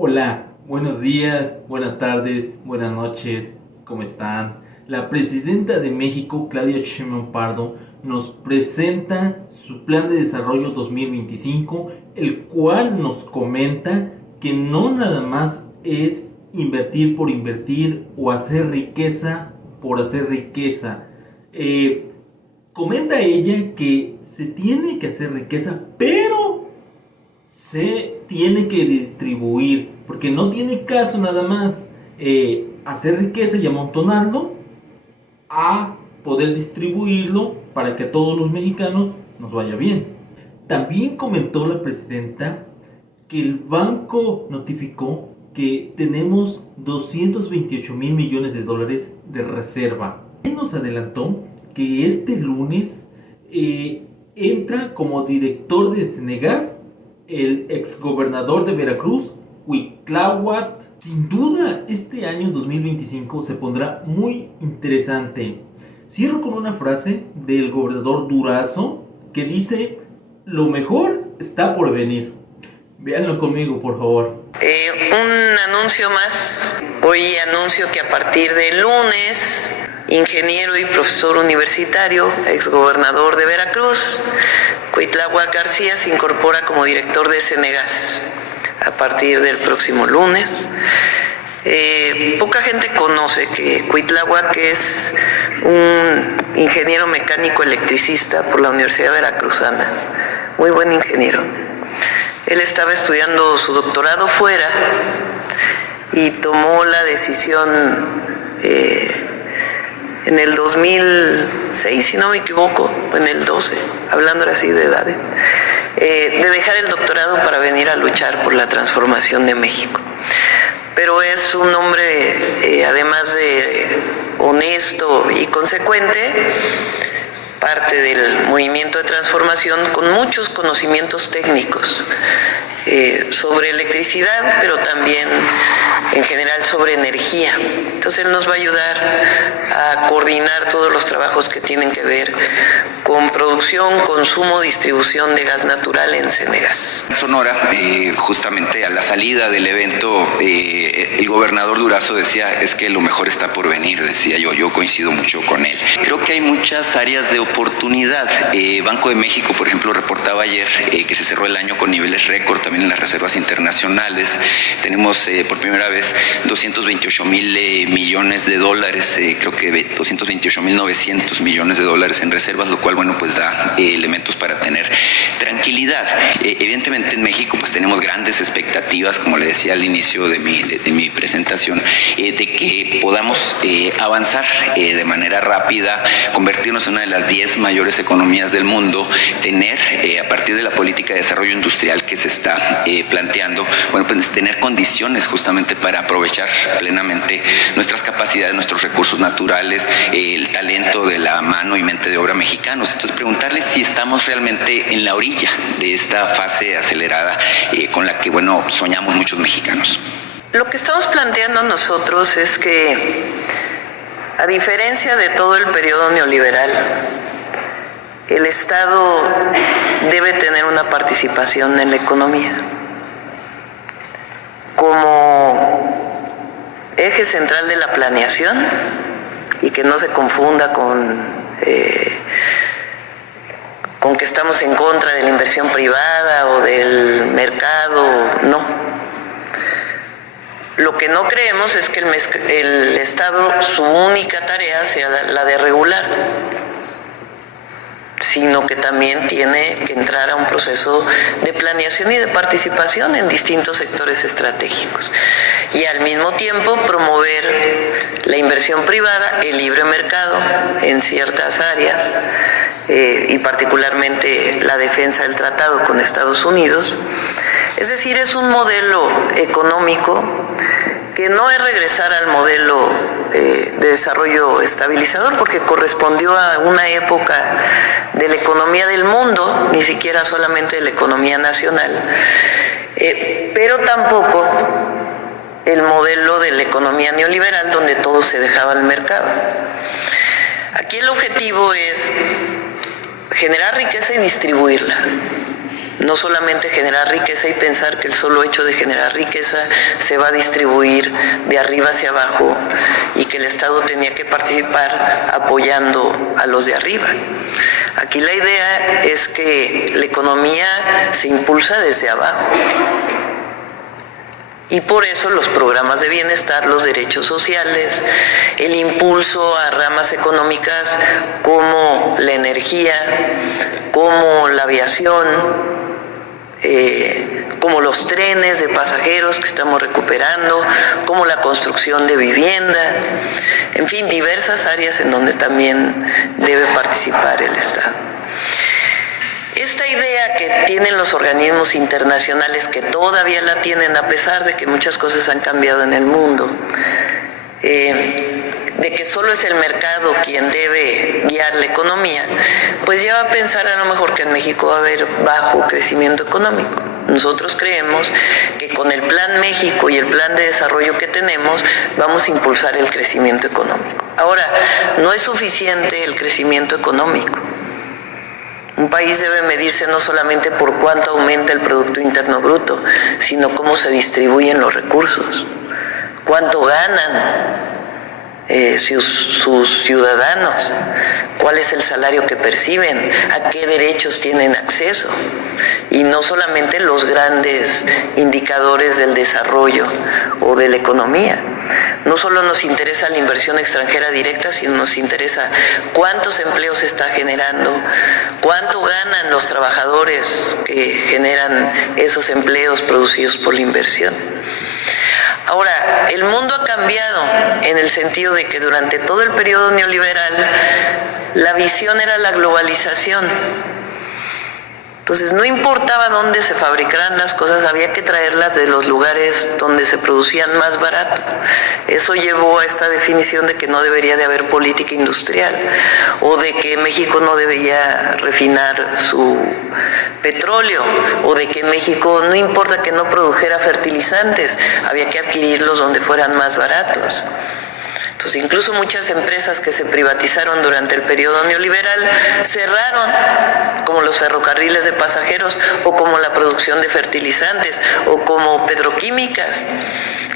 Hola, buenos días, buenas tardes, buenas noches, ¿cómo están? La presidenta de México, Claudia Sheinbaum Pardo, nos presenta su plan de desarrollo 2025, el cual nos comenta que no nada más es invertir por invertir o hacer riqueza por hacer riqueza. Comenta ella que se tiene que hacer riqueza, pero se tiene que distribuir, porque no tiene caso nada más hacer riqueza y amontonarlo a poder distribuirlo para que a todos los mexicanos nos vaya bien. También comentó la presidenta que el banco notificó que tenemos 228 mil millones de dólares de reserva. Nos adelantó que este lunes entra como director de Cenegas el exgobernador de Veracruz, Cuitláhuac. Sin duda, este año 2025 se pondrá muy interesante. Cierro con una frase del gobernador Durazo que dice: lo mejor está por venir. Véanlo conmigo, por favor. Un anuncio más. Hoy anuncio que a partir de lunes, ingeniero y profesor universitario, exgobernador de Veracruz, Cuitláhuac García, se incorpora como director de Cenegas a partir del próximo lunes. Poca gente conoce que Cuitláhuac es un ingeniero mecánico electricista por la Universidad Veracruzana, muy buen ingeniero. Él estaba estudiando su doctorado fuera y tomó la decisión en el 2006, si no me equivoco, en el 12, hablando así de edades, de dejar el doctorado para venir a luchar por la transformación de México. Pero es un hombre, además de honesto y consecuente, parte del movimiento de transformación con muchos conocimientos técnicos sobre electricidad, pero también en general sobre energía. Entonces él nos va a ayudar a coordinar todos los trabajos que tienen que ver con producción, consumo, distribución de gas natural en Cenegas. Sonora, justamente a la salida del evento, el gobernador Durazo decía: es que lo mejor está por venir, decía yo coincido mucho con él. Creo que hay muchas áreas de oportunidad. Banco de México, por ejemplo, reportaba ayer que se cerró el año con niveles récord también en las reservas internacionales. Tenemos por primera vez 228 mil millones de dólares, creo que 228 mil 900 millones de dólares en reservas, lo cual, bueno, pues da elementos para tener tranquilidad. Evidentemente en México pues tenemos grandes expectativas, como le decía al inicio de mi presentación, de que podamos avanzar de manera rápida, convertirnos en una de las 10 mayores economías del mundo, tener a partir de la política de desarrollo industrial que se está planteando, bueno, pues tener condiciones justamente para aprovechar plenamente nuestras capacidades, nuestros recursos naturales, el talento de la mano y mente de obra mexicanos. Entonces preguntarles si estamos realmente en la orilla de esta fase acelerada con la que, bueno, soñamos muchos mexicanos. Lo que estamos planteando nosotros es que, a diferencia de todo el periodo neoliberal, el Estado debe tener una participación en la economía como eje central de la planeación y que no se confunda con que estamos en contra de la inversión privada o del mercado, no. Lo que no creemos es que el Estado, su única tarea sea la de regular, sino que también tiene que entrar a un proceso de planeación y de participación en distintos sectores estratégicos y al mismo tiempo promover la inversión privada, el libre mercado en ciertas áreas y particularmente la defensa del tratado con Estados Unidos. Es decir, es un modelo económico que no es regresar al modelo de desarrollo estabilizador, porque correspondió a una época de la economía del mundo, ni siquiera solamente de la economía nacional, pero tampoco el modelo de la economía neoliberal donde todo se dejaba al mercado. Aquí el objetivo es generar riqueza y distribuirla. no solamente generar riqueza y pensar que el solo hecho de generar riqueza se va a distribuir de arriba hacia abajo y que el Estado tenía que participar apoyando a los de arriba. Aquí la idea es que la economía se impulsa desde abajo. Y por eso los programas de bienestar, los derechos sociales, el impulso a ramas económicas como la energía, como la aviación, como los trenes de pasajeros que estamos recuperando, como la construcción de vivienda, en fin, diversas áreas en donde también debe participar el Estado. Esta idea que tienen los organismos internacionales, que todavía la tienen a pesar de que muchas cosas han cambiado en el mundo, de que solo es el mercado quien debe guiar la economía, pues lleva a pensar a lo mejor que en México va a haber bajo crecimiento económico. Nosotros creemos que con el Plan México y el plan de desarrollo que tenemos vamos a impulsar el crecimiento económico. Ahora, no es suficiente el crecimiento económico. Un país debe medirse no solamente por cuánto aumenta el Producto Interno Bruto, sino cómo se distribuyen los recursos, cuánto ganan sus ciudadanos, cuál es el salario que perciben, a qué derechos tienen acceso, y no solamente los grandes indicadores del desarrollo o de la economía. No solo nos interesa la inversión extranjera directa, sino nos interesa cuántos empleos se está generando, cuánto ganan los trabajadores que generan esos empleos producidos por la inversión. Ahora, el mundo ha cambiado en el sentido de que durante todo el periodo neoliberal la visión era la globalización. Entonces, no importaba dónde se fabricaran las cosas, había que traerlas de los lugares donde se producían más barato. Eso llevó a esta definición de que no debería de haber política industrial, o de que México no debía refinar su petróleo, o de que México, no importa que no produjera fertilizantes, había que adquirirlos donde fueran más baratos. Entonces, incluso muchas empresas que se privatizaron durante el periodo neoliberal cerraron, como los ferrocarriles de pasajeros, o como la producción de fertilizantes, o como petroquímicas,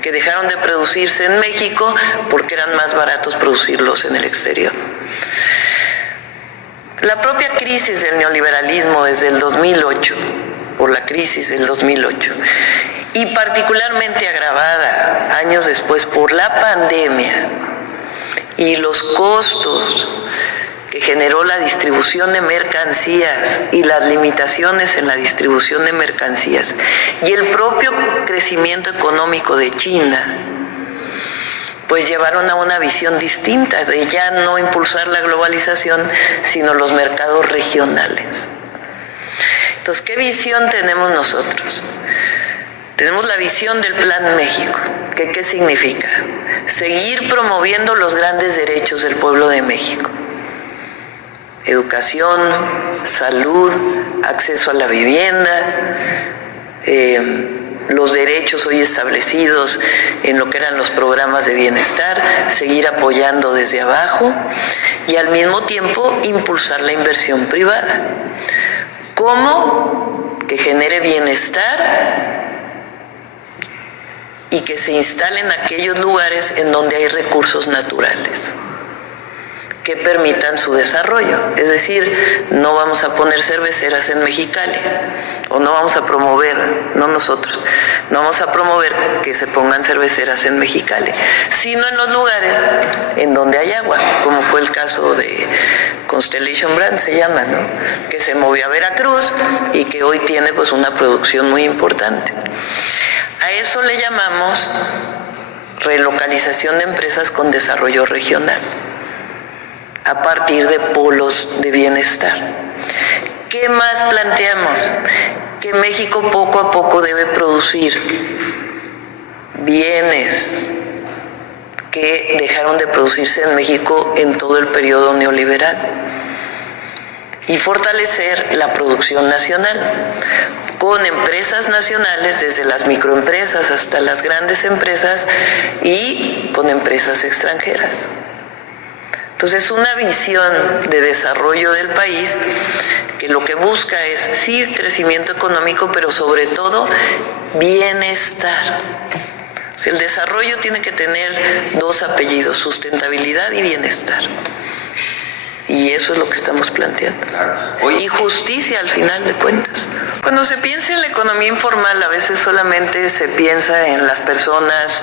que dejaron de producirse en México porque eran más baratos producirlos en el exterior. La propia crisis del neoliberalismo desde el 2008, por la crisis del 2008, y particularmente agravada años después por la pandemia y los costos que generó la distribución de mercancías y las limitaciones en la distribución de mercancías y el propio crecimiento económico de China, pues llevaron a una visión distinta de ya no impulsar la globalización, sino los mercados regionales. Entonces, ¿qué visión tenemos nosotros? Tenemos la visión del Plan México. ¿Qué significa? Seguir promoviendo los grandes derechos del pueblo de México. Educación, salud, acceso a la vivienda, los derechos hoy establecidos en lo que eran los programas de bienestar, seguir apoyando desde abajo y al mismo tiempo impulsar la inversión privada. ¿Cómo? Que genere bienestar y que se instalen aquellos lugares en donde hay recursos naturales que permitan su desarrollo. Es decir, no vamos a poner cerveceras en Mexicali, o no vamos a promover, no nosotros, no vamos a promover que se pongan cerveceras en Mexicali, sino en los lugares en donde hay agua, como fue el caso de Constellation Brands, se llama, ¿no? Que se movió a Veracruz y que hoy tiene pues una producción muy importante. A eso le llamamos relocalización de empresas con desarrollo regional, a partir de polos de bienestar. ¿Qué más planteamos? Que México poco a poco debe producir bienes que dejaron de producirse en México en todo el periodo neoliberal y fortalecer la producción nacional con empresas nacionales, desde las microempresas hasta las grandes empresas, y con empresas extranjeras. Entonces, una visión de desarrollo del país que lo que busca es, sí, crecimiento económico, pero sobre todo bienestar. O sea, el desarrollo tiene que tener dos apellidos, sustentabilidad y bienestar. Y eso es lo que estamos planteando. Y justicia al final de cuentas. Cuando se piensa en la economía informal, a veces solamente se piensa en las personas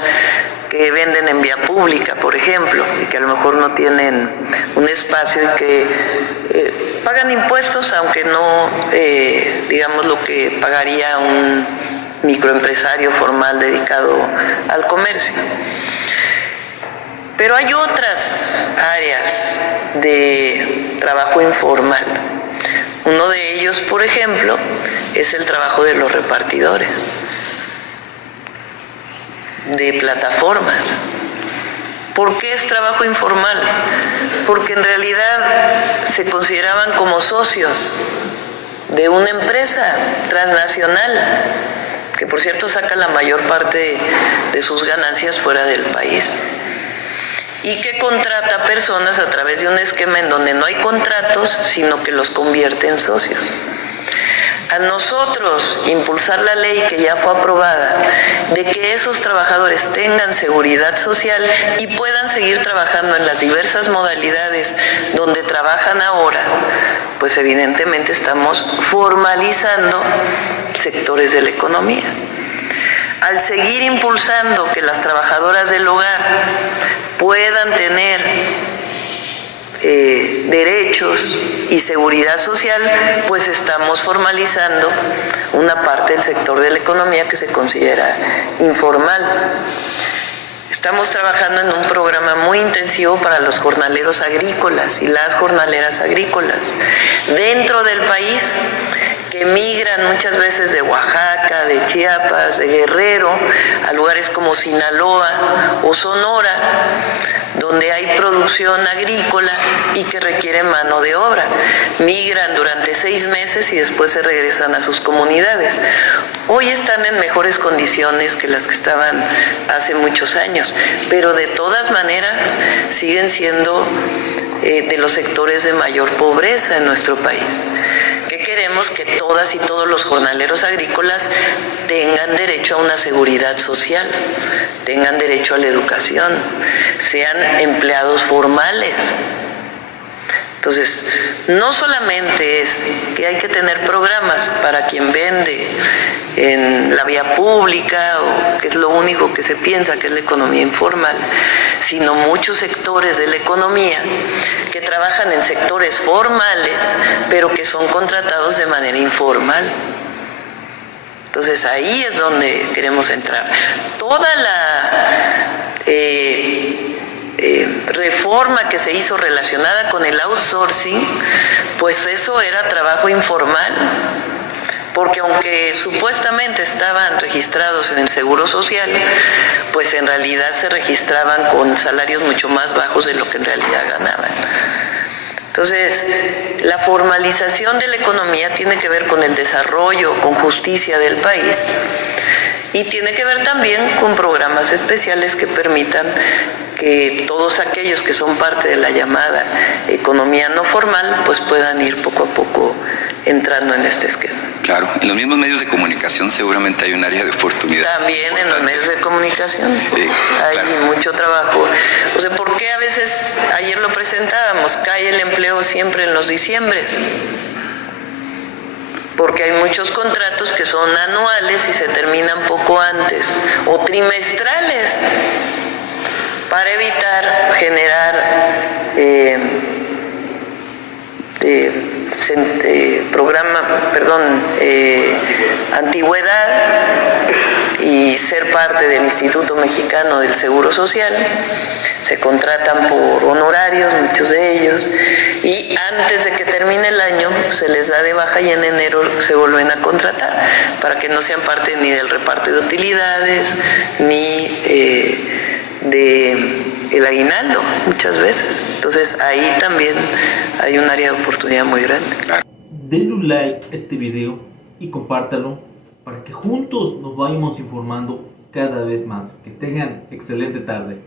que venden en vía pública, por ejemplo, y que a lo mejor no tienen un espacio y que pagan impuestos, aunque no, digamos, lo que pagaría un microempresario formal dedicado al comercio. Pero hay otras áreas de trabajo informal. Uno de ellos, por ejemplo, es el trabajo de los repartidores, de plataformas. ¿Por qué es trabajo informal? Porque en realidad se consideraban como socios de una empresa transnacional, que por cierto saca la mayor parte de sus ganancias fuera del país, y que contrata personas a través de un esquema en donde no hay contratos, sino que los convierte en socios. A nosotros impulsar la ley que ya fue aprobada, de que esos trabajadores tengan seguridad social y puedan seguir trabajando en las diversas modalidades donde trabajan ahora, pues evidentemente estamos formalizando sectores de la economía. Al seguir impulsando que las trabajadoras del hogar puedan tener derechos y seguridad social, pues estamos formalizando una parte del sector de la economía que se considera informal. Estamos trabajando en un programa muy intensivo para los jornaleros agrícolas y las jornaleras agrícolas dentro del país, que migran muchas veces de Oaxaca, de Chiapas, de Guerrero, a lugares como Sinaloa o Sonora, donde hay producción agrícola y que requiere mano de obra. Migran durante 6 meses y después se regresan a sus comunidades. Hoy están en mejores condiciones que las que estaban hace muchos años, pero de todas maneras siguen siendo de los sectores de mayor pobreza en nuestro país. ¿Qué queremos? Que todas y todos los jornaleros agrícolas tengan derecho a una seguridad social, tengan derecho a la educación, sean empleados formales. Entonces, no solamente es que hay que tener programas para quien vende en la vía pública, o que es lo único que se piensa que es la economía informal, sino muchos sectores de la economía que trabajan en sectores formales, pero que son contratados de manera informal. Entonces, ahí es donde queremos entrar. Toda la reforma que se hizo relacionada con el outsourcing, pues eso era trabajo informal, porque aunque supuestamente estaban registrados en el Seguro Social, pues en realidad se registraban con salarios mucho más bajos de lo que en realidad ganaban. Entonces, la formalización de la economía tiene que ver con el desarrollo, con justicia del país, y tiene que ver también con programas especiales que permitan que todos aquellos que son parte de la llamada economía no formal, pues puedan ir poco a poco entrando en este esquema. Claro, en los mismos medios de comunicación seguramente hay un área de oportunidad. También en los medios de comunicación hay claro, mucho trabajo. O sea, ¿por qué a veces, ayer lo presentábamos, cae el empleo siempre en los diciembres? Porque hay muchos contratos que son anuales y se terminan poco antes, o trimestrales, para evitar generar antigüedad y ser parte del Instituto Mexicano del Seguro Social. Se contratan por honorarios, muchos de ellos, y antes de que termine el año se les da de baja y en enero se vuelven a contratar para que no sean parte ni del reparto de utilidades ni del aguinaldo muchas veces. Entonces ahí también hay un área de oportunidad muy grande. Denle un like a este video y compártalo para que juntos nos vayamos informando cada vez más. Que tengan excelente tarde.